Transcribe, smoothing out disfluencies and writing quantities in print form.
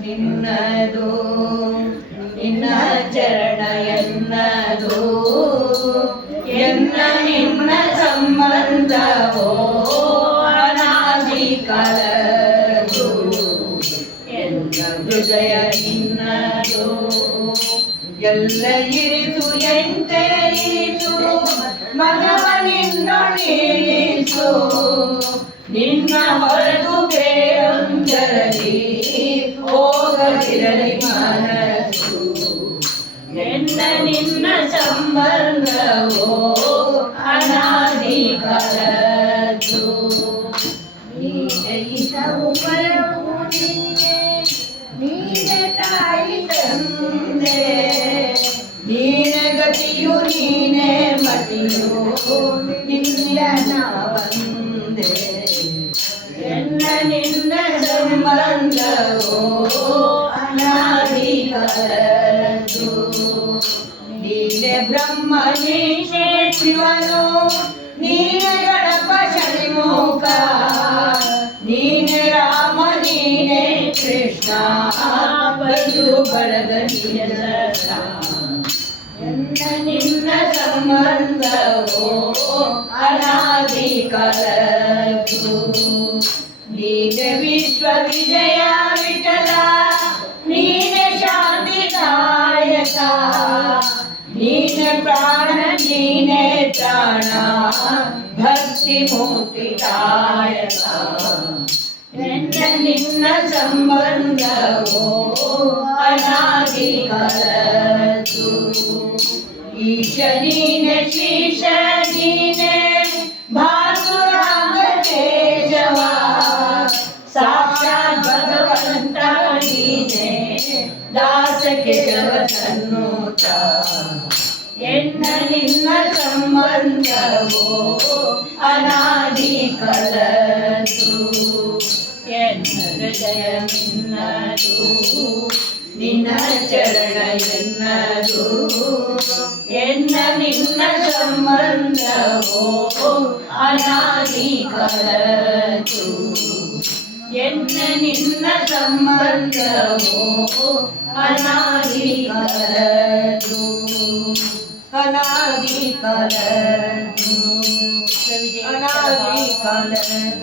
ನಿನ್ನದು ನಿನ್ನ ಚರಣ ಎನ್ನದು ಎನ್ನ ನಿನ್ನ ಸಂಬಂಧವೋ ಅನಾದಿ ಕಾಲದು ಎನ್ನ ಹೃದಯ ನಿನ್ನದು ಎಲ್ಲ ಇರಿದು ಎಂತೆ ಇರಿದು ಮನವ ನಿನ್ನೊಳಿಸು ನಿನ್ನ ಹೊರತು ಬೇರೊಂದರಲ್ಲಿ ಹೋಗದಿರಲಿ ಮನಸ್ಸು ಎನ್ನ ನಿನ್ನ ಸಂಬಂಧವೋ ಅನಾದಿ ಕಾಲದ್ದು ನೀನೆ ಇಹವು ಪರವು ನೀನೆ ನೀನೆ ತಾಯಿ ತಂದೆ ನೀನೆ ಗತಿಯು ನೀನೆ ಮತಿಯು ನಿನ್ನ ಬಂದೆ ಎನ್ನ ನಿನ್ನ ಸಂಬಂಧವೋ ಅನಾದಿ ಕಾಲದ್ದು ನೀನೆ ಬ್ರಹ್ಮ ನೀನೆ ಶಿವನು ನೀನೆ ಗಣಪ ಷಣ್ಮುಖ ನೀನೆ ರಾಮ ನೀನೆ ಕೃಷ್ಣ ಬಂಧು ಬಳಗ ಎನ್ನ ನಿನ್ನ ಸಂಬಂಧವೋ ಅನಾದಿ ಕಾಲದ್ದು ನೀನೆ ವಿಶ್ವ ವಿಜಯ ವಿಠಲ ನೀನೆ ಶಾಂತಿದಾಯಕ ನೀನೆ ಪ್ರಾಣ ನೀನೆ ಪ್ರಾಣ ಭಕ್ತಿ ಮುಕ್ತಿದಾಯಕ ಎನ್ನ ನಿನ್ನ ಸಂಬಂಧವೋ ಅನಾದಿ ಕಾಲದ್ದು ಈಶ ನೀನೆ ಶೀಶ ನೀನೆ ಭಾಸುರಾಗ ತೇಜವ ಸಾಕ್ಷಾತ್ ಭಗವಂತ ನೀನೆ ದಾಸ ಕೇಶವ ಸನ್ನುತ ಎನ್ನ ನಿನ್ನ ಸಂಬಂಧವೋ ಅನಾದಿ ಕಾಲದ್ದು ಎನ್ನ ಹೃದಯ ನಿನ್ನದು ನಿನ್ನ ಚರಣ ಎನ್ನದು ಎನ್ನ ನಿನ್ನ ಸಂಬಂಧವೋ ಅನಾದಿ ಕಾಲದ್ದು ಎನ್ನ ನಿನ್ನ ಸಂಬಂಧವೋ ಅನಾದಿ ಕಾಲದ್ದು ಅನಾದಿ ಕಾಲದ್ದು ಅನಾದಿ ಕಾಲ